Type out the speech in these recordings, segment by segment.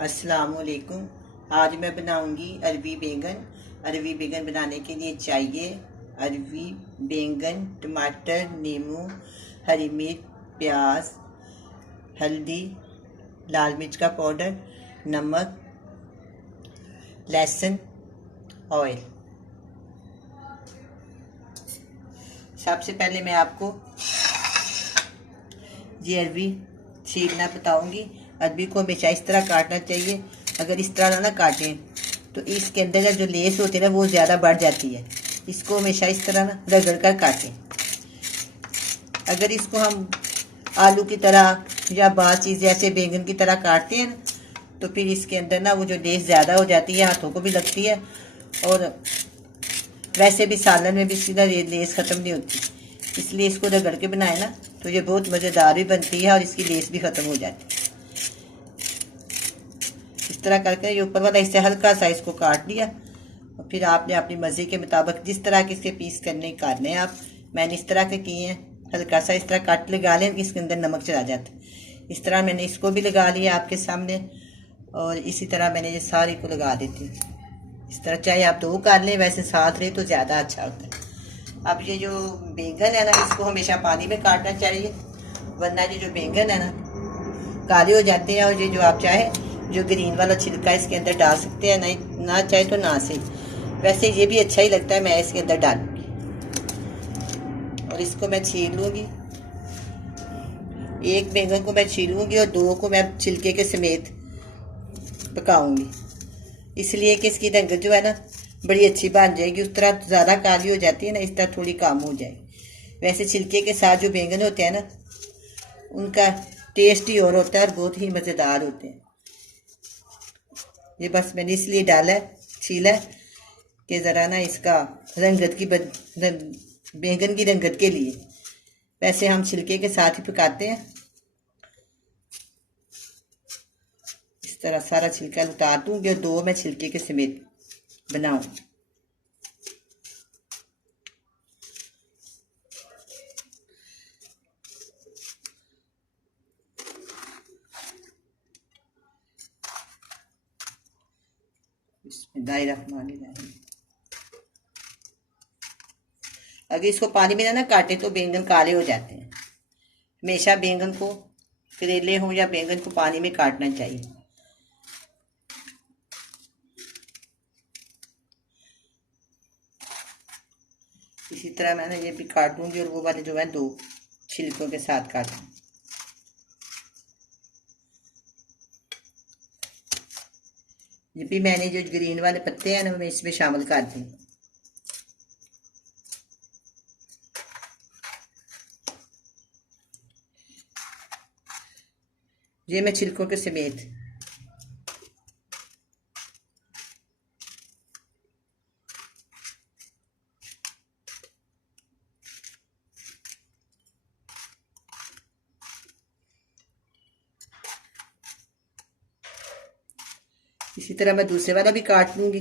अस्सलाम वालेकुम। आज मैं बनाऊंगी अरबी बैंगन। अरबी बैंगन बनाने के लिए चाहिए अरबी बैंगन, टमाटर, नींबू, हरी मिर्च, प्याज, हल्दी, लाल मिर्च का पाउडर, नमक, लहसुन, ऑयल। सबसे पहले मैं आपको ये अरबी छीलना बताऊंगी। अरबी को हमेशा इस तरह काटना चाहिए। अगर इस तरह ना काटें तो इसके अंदर का जो लेस होती है ना वो ज़्यादा बढ़ जाती है। इसको हमेशा इस तरह ना रगड़ कर काटें। अगर इसको हम आलू की तरह या बाल चीज़ जैसे बैंगन की तरह काटते हैं तो फिर इसके अंदर ना वो जो लेस ज़्यादा हो जाती है, हाथों को भी लगती है, और वैसे भी सालन में भी सीधा लेस ख़त्म नहीं होती। इसलिए इसको रगड़ के बनाए ना तो ये बहुत मज़ेदार भी बनती है और इसकी लेस भी ख़त्म हो जाती है। इस तरह करके ये ऊपर वाला इससे हल्का सा इसको काट लिया और फिर आपने अपनी मर्ज़ी के मुताबिक जिस तरह के इसके पीस करने हैं आप। मैंने इस तरह के किए हैं। हल्का सा इस तरह काट लगा लें, इसके अंदर नमक चला जाता है। इस तरह मैंने इसको भी लगा लिया आपके सामने, और इसी तरह मैंने ये सारी को लगा देती हूँ। इस तरह चाहे आप दो कर लें, वैसे साथ रहे तो ज़्यादा अच्छा होता है। अब ये जो बैंगन है ना इसको हमेशा पानी में काटना चाहिए, वरना ये जो बैंगन है ना काले हो जाते हैं। और ये जो आप चाहे जो ग्रीन वाला छिलका इसके अंदर डाल सकते हैं, नहीं ना चाहे तो ना से। वैसे ये भी अच्छा ही लगता है, मैं इसके अंदर डालूंगी और इसको मैं छील लूँगी। एक बैंगन को मैं छीलूँगी और दो को मैं छिलके के समेत पकाऊंगी, इसलिए कि इसकी रंगत जो है ना बड़ी अच्छी बन जाएगी। उस तरह ज़्यादा काली हो जाती है ना, इस तरह थोड़ी कम हो जाएगी। वैसे छिलके के साथ जो बैंगन होते हैं ना उनका टेस्ट ही और होता है और बहुत ही मज़ेदार होते हैं। ये बस मैंने इसलिए डाला है, छीला है कि ज़रा ना इसका रंगत की बैंगन की रंगत के लिए। वैसे हम छिलके के साथ ही पकाते हैं। इस तरह सारा छिलका उतार दूँगी और दो मैं छिलके के समेत बनाऊँगी। बिस्मिल्लाहिर्रहमानिर्रहीम। अगर इसको पानी में ना काटे तो बैंगन काले हो जाते हैं। हमेशा बैंगन को, करेले हो या बैंगन को, पानी में काटना चाहिए। इसी तरह मैंने ये भी काट दूंगी और वो वाले जो है दो छिलकों के साथ काट दूंगी। ये भी मैंने जो ग्रीन वाले पत्ते हैं ना मैं इसमें शामिल कर दी। ये मैं छिलकों के समेत इसी तरह मैं दूसरे वाला भी काट लूंगी।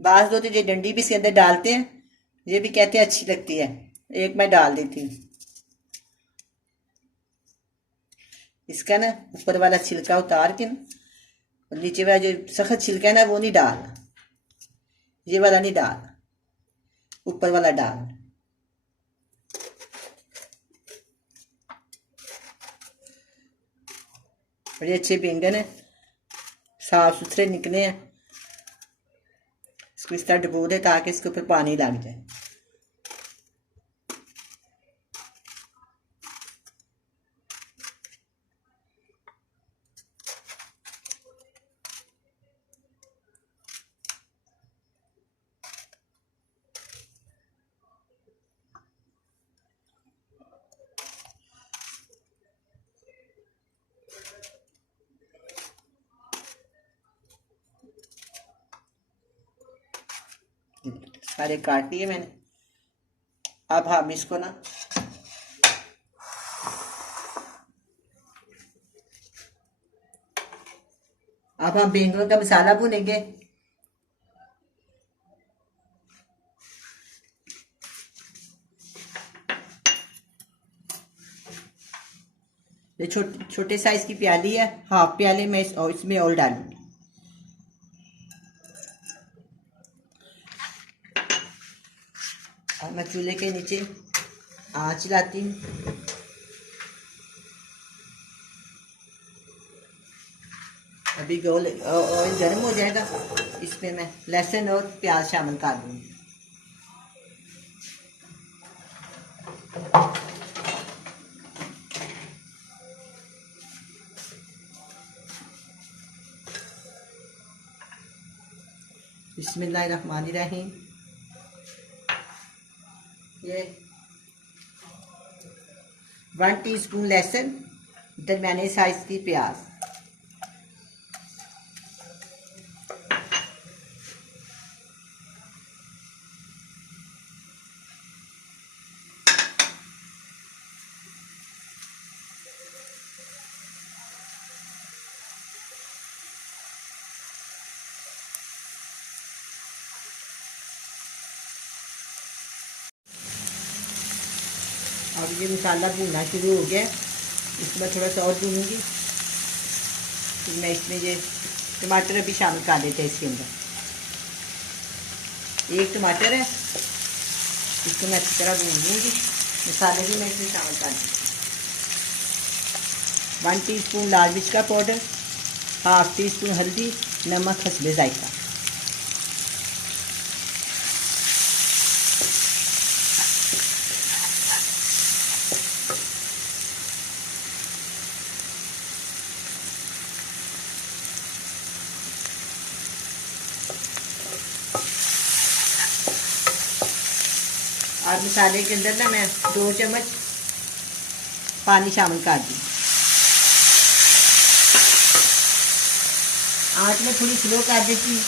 बाज दो तो ये डंडी भी इसके अंदर डालते हैं, ये भी कहते हैं अच्छी लगती है। एक मैं डाल देती हूँ। इसका ना ऊपर वाला छिलका उतार के ना और नीचे वाला जो सख्त छिलका है ना वो नहीं डालना, ये वाला नहीं डालना, ऊपर वाला डालना। बड़े अच्छे बैंगन है, साफ सुथरे निकले हैं। इसको इस तरह डुबो दे ताकि इसके ऊपर पानी लग जाए। सारे काट लिए मैंने। अब हम इसको ना अब हम बैंगनों का मसाला भूनेंगे। ये छोटे छोटे साइज की प्याली है, हाफ प्याले में इसमें और डालूंगी। अब मैं चूल्हे के नीचे आंच लाती हूँ। अभी ऑयल गर्म हो जाएगा, इसमें मैं लहसुन और प्याज शामिल कर दूँगी। बिस्मिल्लाहिर्रहमानिर्रहीम। ये 1 टीस्पून लहसुन, दरमियाने साइज की प्याज, अब ये मसाला भूनना शुरू हो गया। इसमें थोड़ा सा और भूनूंगी, फिर मैं इसमें ये टमाटर भी शामिल कर देते हैं। इसके अंदर 1 टमाटर है, इसको मैं अच्छी तरह भून लूँगी। मसाले भी मैं इसमें शामिल कर दूँगी। 1 टीस्पून लाल मिर्च का पाउडर, हाफ टीस्पून हल्दी, नमक हस्बे जायका। और मसाले के अंदर ना मैं 2 चम्मच पानी शामिल कर दी। आँच में थोड़ी स्लो कर देती हूँ।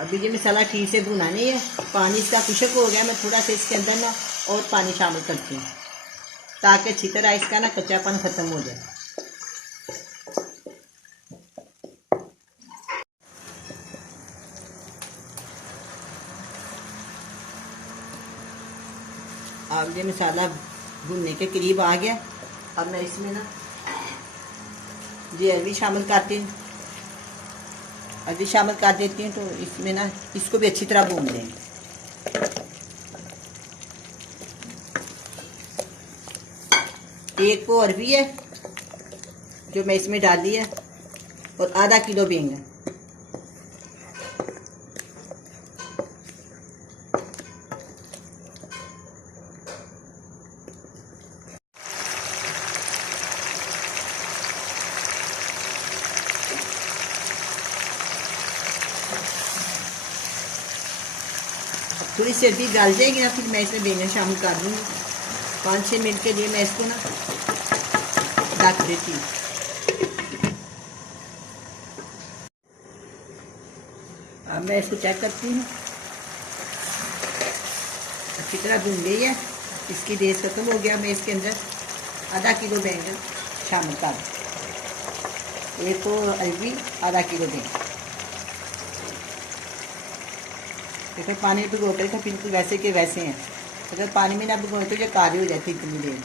अभी ये मसाला ठीक से भुना नहीं है, पानी इसका खुशक हो गया। मैं थोड़ा सा इसके अंदर ना और पानी शामिल करती हूँ, ताकि अच्छी तरह इसका ना कच्चापन ख़त्म हो जाए। अब ये मसाला भुनने के करीब आ गया। अब मैं इसमें ना ये अरवी शामिल करती हूँ, अरवी शामिल कर देती हूँ। तो इसमें ना इसको भी अच्छी तरह भून लेंगे। एक वो अरवी है जो मैं इसमें डाली है, और आधा किलो बैंगन। थोड़ी सी अरवी डाल जाएगी ना, फिर मैं इसमें बैंगन शामिल कर दूँगी। 5-6 मिनट के लिए मैं इसको ना ढक देती हूँ। अब मैं इसको चेक करती हूँ, अच्छी तरह भून गई है। इसकी डेज खत्म हो गया। मैं इसके अंदर आधा किलो बैंगन शामिल कर दूँ। एक को अरवी, आधा किलो बैंगन। देखो पानी में भिगोते रखो, बिल्कुल वैसे के वैसे हैं। अगर पानी में ना भिगोए तो ये काली हो जाती है इतनी देर।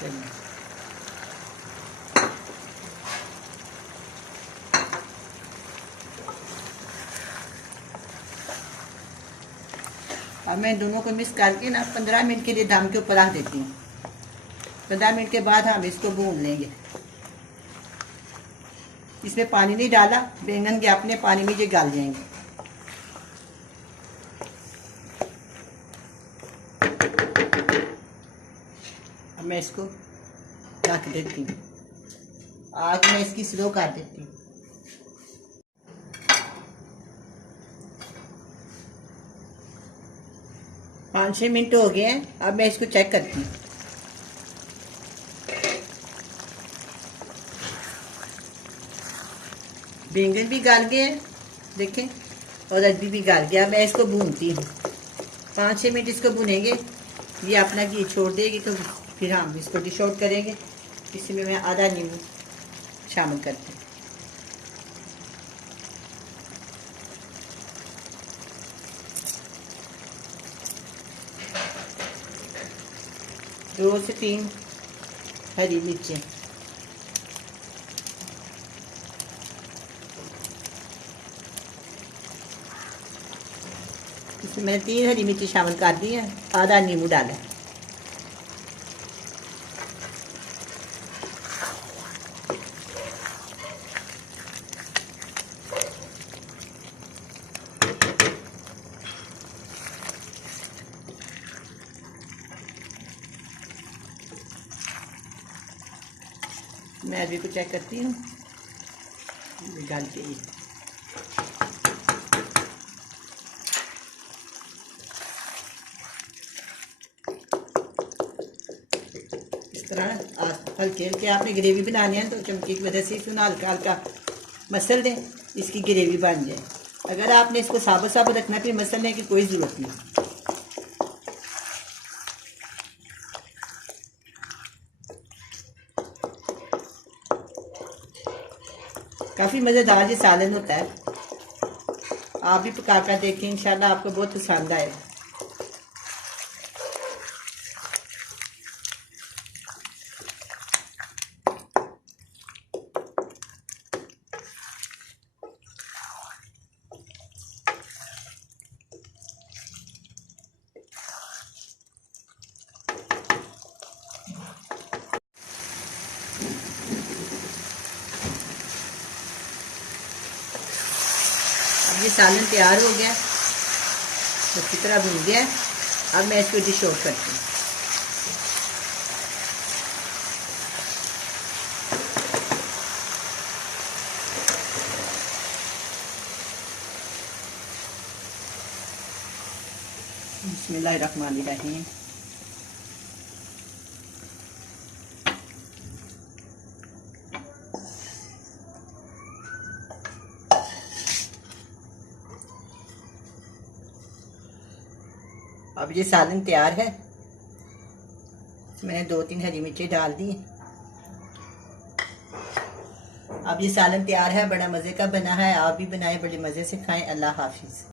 चलिए अब मैं दोनों को मिक्स करके ना 15 मिनट के लिए दम के ऊपर रख देती हूँ। 15 मिनट के बाद हम इसको भून लेंगे। इसमें पानी नहीं डाला, बैंगन के अपने पानी में ये गल जाएंगे। अब मैं इसको ढक देती हूँ। आग मैं इसकी स्लो कर देती हूँ। पाँच 6 मिनट हो गए हैं। अब मैं इसको चेक करती हूँ। बैंगन भी गल गए हैं, देखें, और अरबी भी गल गया। मैं इसको भूनती हूँ। 5-6 मिनट इसको भूनेंगे, ये अपना घी छोड़ देगी, तो फिर हम इसको डिश आउट करेंगे। इसमें मैं आधा नींबू शामिल करती हूँ। 2 से 3 हरी मिर्चें, इसमें मैंने 3 हरी मिर्ची शामिल कर दी है। आधा नींबू डाला है। मैं अरबी को चेक करती हूँ, गल के ही। इस तरह हल्के हल्के आपने ग्रेवी बनानी है तो चमची की वजह से इसको हल्का हल्का मसल दें, इसकी ग्रेवी बन जाए। अगर आपने इसको साबुत साबुत रखना फिर मसलने की कोई ज़रूरत नहीं। काफ़ी मज़ेदार ये सालन होता है। आप भी पका कर देखें, इंशाल्लाह आपको बहुत पसंद आएगा। ये सालन तैयार हो गया, अच्छी तरह भून गया है। अब मैं इसको डिश आउट करती हूँ। बिस्मिल्लाहिर्रहमानिर्रहीम। अब ये सालन तैयार है। मैंने 2-3 हरी मिर्ची डाल दी। अब ये सालन तैयार है, बड़ा मज़े का बना है। आप भी बनाएं, बड़े मज़े से खाएं। अल्लाह हाफिज़।